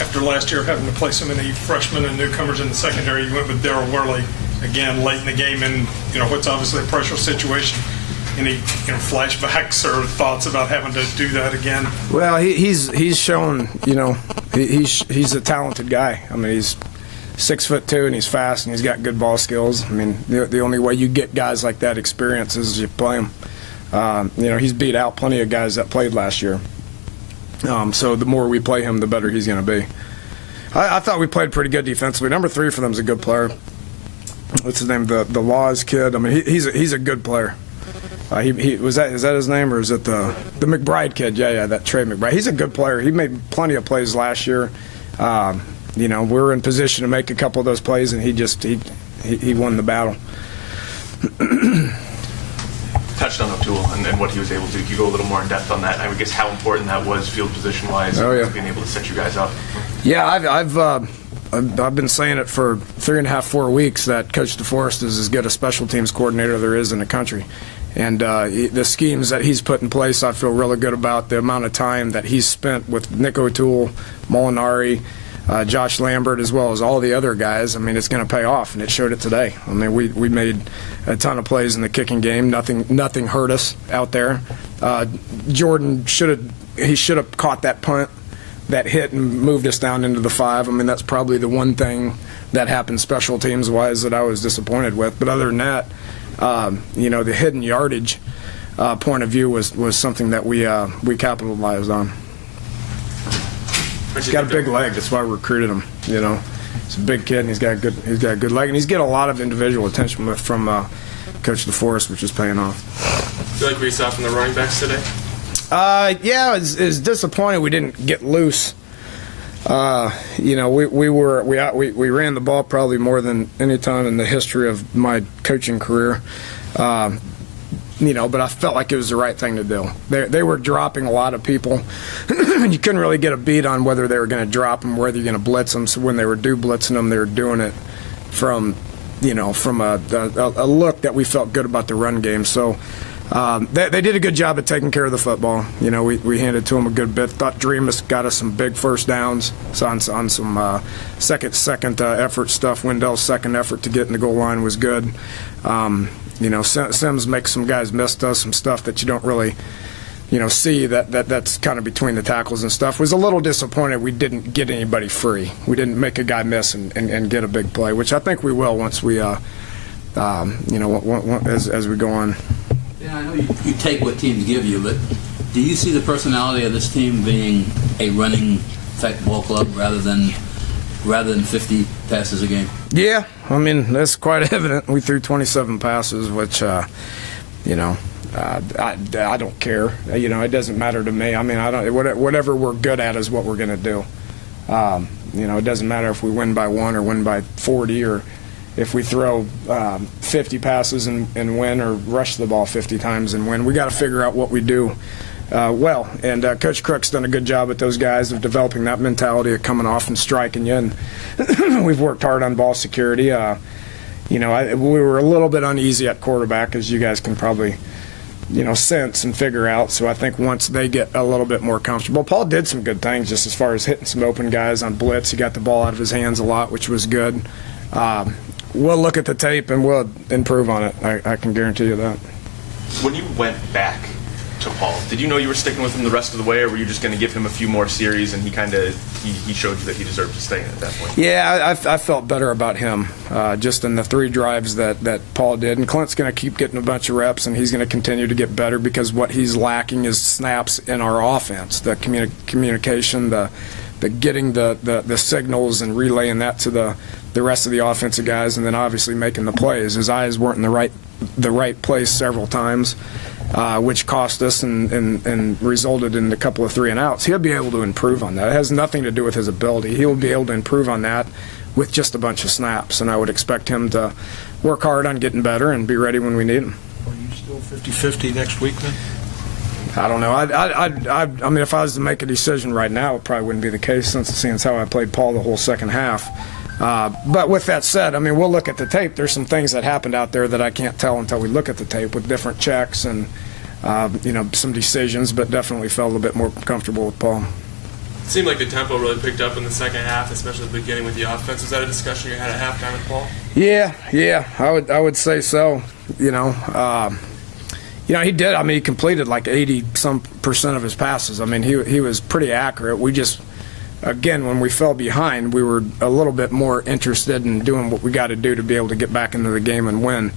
after last year having to play so many freshmen and newcomers in the secondary, you went with Darryl Worley again late in the game in what's obviously a pressure situation. Any flashbacks or thoughts about having to do that again? Well, he's shown he's a talented guy. I mean, he's 6'2" and he's fast and he's got good ball skills. I mean, the only way you get guys like that experience is you play them. He's beat out plenty of guys that played last year. So the more we play him, the better he's going to be. I thought we played pretty good defensively. Number 3 for them is a good player. What's his name? The Laws kid. I mean, he's a good player. Is that his name, or is it the McBride kid? Yeah, that Trey McBride. He's a good player. He made plenty of plays last year. We were in position to make a couple of those plays, and he won the battle. Touched on O'Toole and what he was able to do. Can you go a little more in depth on that? I guess how important that was field position wise, being able to set you guys up. Yeah, I've been saying it for 3.5, 4 weeks that Coach DeForest is as good a special teams coordinator there is in the country. And the schemes that he's put in place, I feel really good about. The amount of time that he's spent with Nick O'Toole, Molinari, Josh Lambert, as well as all the other guys. I mean, it's going to pay off, and it showed it today. I mean, we made a ton of plays in the kicking game. Nothing hurt us out there. Jordan should have caught that punt that hit and moved us down into the 5. I mean, that's probably the one thing that happened special teams wise that I was disappointed with. But other than that, the hidden yardage point of view was something that we capitalized on. He's got a big leg. That's why we recruited him. He's a big kid and he's got a good leg, and he's getting a lot of individual attention from Coach DeForest, which is paying off. Feel like we saw from the running backs today? Yeah, it's disappointing we didn't get loose. We ran the ball probably more than any time in the history of my coaching career. But I felt like it was the right thing to do. They were dropping a lot of people. You couldn't really get a beat on whether they were going to drop them, whether you're going to blitz them. So when they were blitzing them, they were doing it from a look that we felt good about the run game. So they did a good job of taking care of the football. We handed to them a good bit. Thought Dreamus got us some big first downs on some second effort stuff. Wendell's second effort to get in the goal line was good. Sims makes some guys miss some stuff that you don't really see that's kind of between the tackles and stuff. Was a little disappointed we didn't get anybody free. We didn't make a guy miss and get a big play, which I think we will once we as we go on. Yeah, I know you take what teams give you, but do you see the personality of this team being a running type ball club rather than 50 passes a game? Yeah, I mean, that's quite evident. We threw 27 passes, which, I don't care. It doesn't matter to me. I mean, whatever we're good at is what we're going to do. It doesn't matter if we win by 1 or win by 40 or if we throw 50 passes and win or rush the ball 50 times and win. We got to figure out what we do well. And Coach Crook's done a good job with those guys of developing that mentality of coming off and striking you. And we've worked hard on ball security. We were a little bit uneasy at quarterback, as you guys can probably sense and figure out. So I think once they get a little bit more comfortable, Paul did some good things just as far as hitting some open guys on blitz. He got the ball out of his hands a lot, which was good. We'll look at the tape and we'll improve on it. I can guarantee you that. When you went back to Paul, did you know you were sticking with him the rest of the way, or were you just going to give him a few more series and he showed you that he deserved to stay in at that point? Yeah, I felt better about him just in the 3 drives that Paul did. And Clint's going to keep getting a bunch of reps, and he's going to continue to get better because what he's lacking is snaps in our offense, the communication, the getting the signals and relaying that to the rest of the offensive guys, and then obviously making the plays. His eyes weren't in the right place several times, which cost us and resulted in a couple of 3-and-outs. He'll be able to improve on that. It has nothing to do with his ability. He'll be able to improve on that with just a bunch of snaps, and I would expect him to work hard on getting better and be ready when we need him. Are you still 50-50 next week then? I don't know. I mean, if I was to make a decision right now, it probably wouldn't be the case since how I played Paul the whole second half. But with that said, I mean, we'll look at the tape. There's some things that happened out there that I can't tell until we look at the tape with different checks and, some decisions, but definitely felt a little bit more comfortable with Paul. It seemed like the tempo really picked up in the second half, especially at the beginning with the offense. Was that a discussion you had at halftime with Paul? Yeah, I would say so. He did. I mean, he completed like 80% of his passes. I mean, he was pretty accurate. We just, again, when we fell behind, we were a little bit more interested in doing what we got to do to be able to get back into the game and win,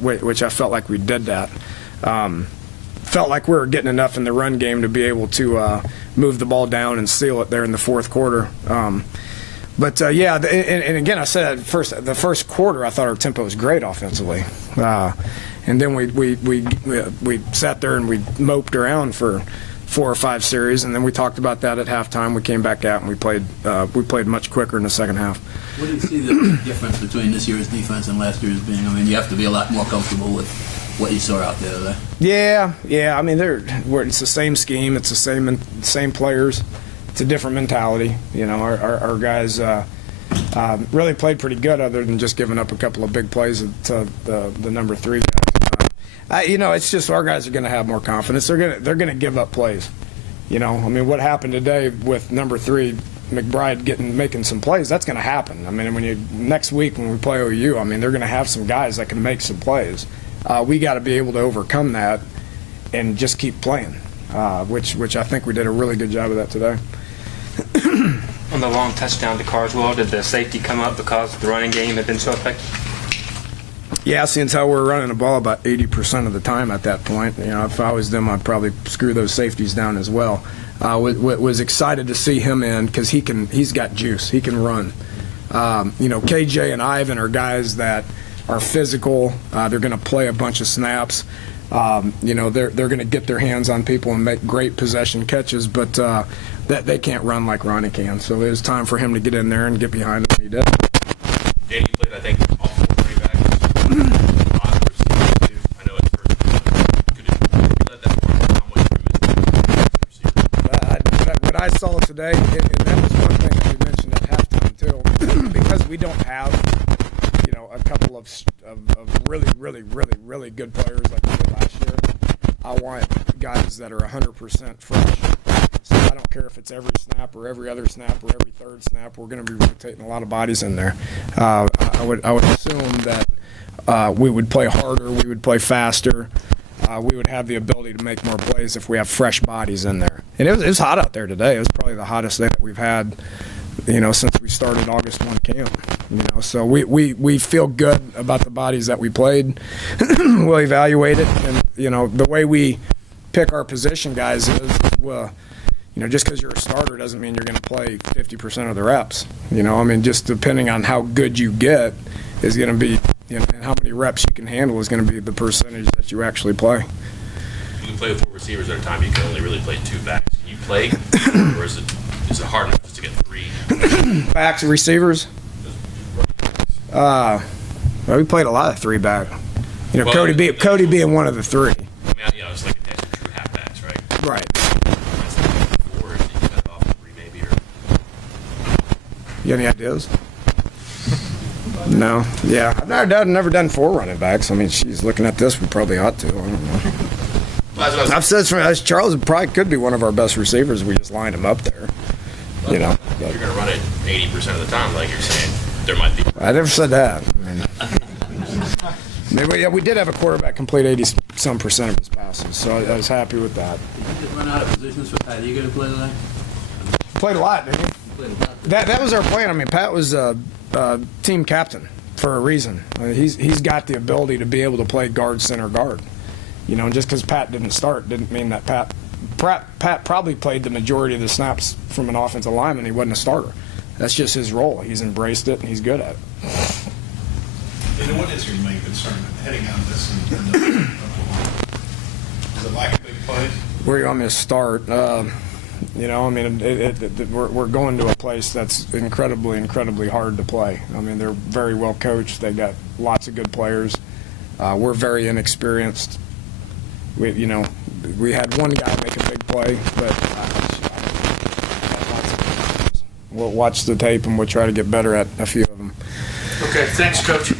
which I felt like we did that. Felt like we were getting enough in the run game to be able to move the ball down and seal it there in the fourth quarter. And again, I said the first quarter, I thought our tempo was great offensively, and then we sat there and we moped around for 4 or 5 series, and then we talked about that at halftime. We came back out and we played much quicker in the second half. What do you see the difference between this year's defense and last year's being? I mean, you have to be a lot more comfortable with what you saw out there today. Yeah. I mean, it's the same scheme. It's the same players. It's a different mentality. Our guys really played pretty good, other than just giving up a couple of big plays to the number 3 guys. It's just our guys are going to have more confidence. They're going to give up plays. I mean, what happened today with number 3 McBride making some plays, that's going to happen. I mean, next week when we play OU, I mean, they're going to have some guys that can make some plays. We got to be able to overcome that and just keep playing, which I think we did a really good job of that today. On the long touchdown to Carswell, did the safety come up because the running game had been so effective? Yeah, since how we're running the ball about 80% of the time at that point. If I was them, I'd probably screw those safeties down as well. Was excited to see him in because he's got juice. He can run. KJ and Ivan are guys that are physical. They're going to play a bunch of snaps. They're going to get their hands on people and make great possession catches, but that they can't run like Ronnie can. So it was time for him to get in there and get behind him. He did. Danny played, I think, all 4 running backs. A lot of receivers, too. I know it's first. Could you let that work? How much room is What I saw today, and that was one thing that we mentioned at halftime too, because we don't have a couple of really good players like we did last year. I want guys that are 100% fresh. So I don't care if it's every snap or every other snap or every third snap. We're going to be rotating a lot of bodies in there. I would assume that we would play harder, we would play faster. We would have the ability to make more plays if we have fresh bodies in there. And it was hot out there today. It was probably the hottest day that we've had, since we started August 1 camp. So we feel good about the bodies that we played. We'll evaluate it, and the way we pick our position guys is, just because you're a starter doesn't mean you're going to play 50% of the reps. Just depending on how good you get is going to be, and how many reps you can handle is going to be the percentage that you actually play. You can play with 4 receivers at a time. You can only really play 2 backs. Can you play, or is it hard enough just to get 3 backs and receivers? We played a lot of 3 back. Cody being one of the 3. I mean, it's like a true halfbacks, right? Right. That's like 4, if you cut off 3 maybe, or You got any ideas? No. Yeah. I've never done 4 running backs. I mean, she's looking at this. We probably ought to. I don't know. I've said Charles probably could be one of our best receivers. We just lined him up there. If you're going to run it 80% of the time, like you're saying, there might be. I never said that. We did have a quarterback complete 80-some% of his passes, so I was happy with that. Did you just run out of positions for Pat Eager to play today? Played a lot, didn't he? Played a lot. That was our plan. I mean, Pat was team captain for a reason. I mean, he's got the ability to be able to play guard, center, guard. And just because Pat didn't start didn't mean that Pat probably played the majority of the snaps from an offensive lineman. He wasn't a starter. That's just his role. He's embraced it, and he's good at it. And what is your main concern heading out of this in Oklahoma? Is it lack of big plays? Where you want me to start? We're going to a place that's incredibly hard to play. I mean, they're very well coached. They got lots of good players. We're very inexperienced. We had one guy make a big play, but we'll watch the tape and we'll try to get better at a few of them. Okay, thanks, Coach.